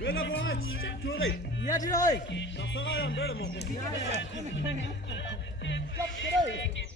Böyle bu aç. Çöre. Ya đi rồi. Nasıl ayağım böyle mi? Çap çöre.